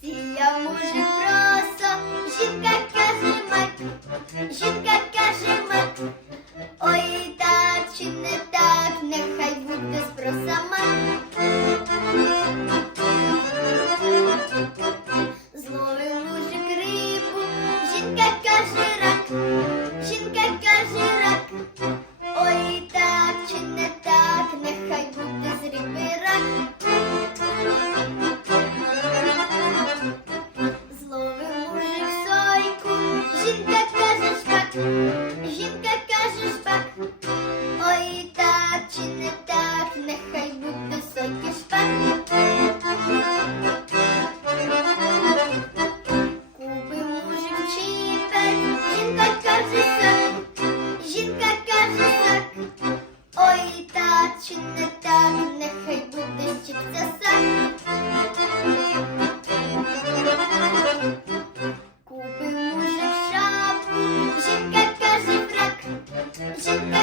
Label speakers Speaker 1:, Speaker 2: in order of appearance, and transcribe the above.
Speaker 1: Сія може просто, жінка каже жінка каже ой так чи не так, нехай буде спроса мать. Зловив мужик рибу, жінка каже жінка каже. каже сак, жінка каже сак, ой та чи не так, нехай буде щиться сак. Жінка каже брак, жінка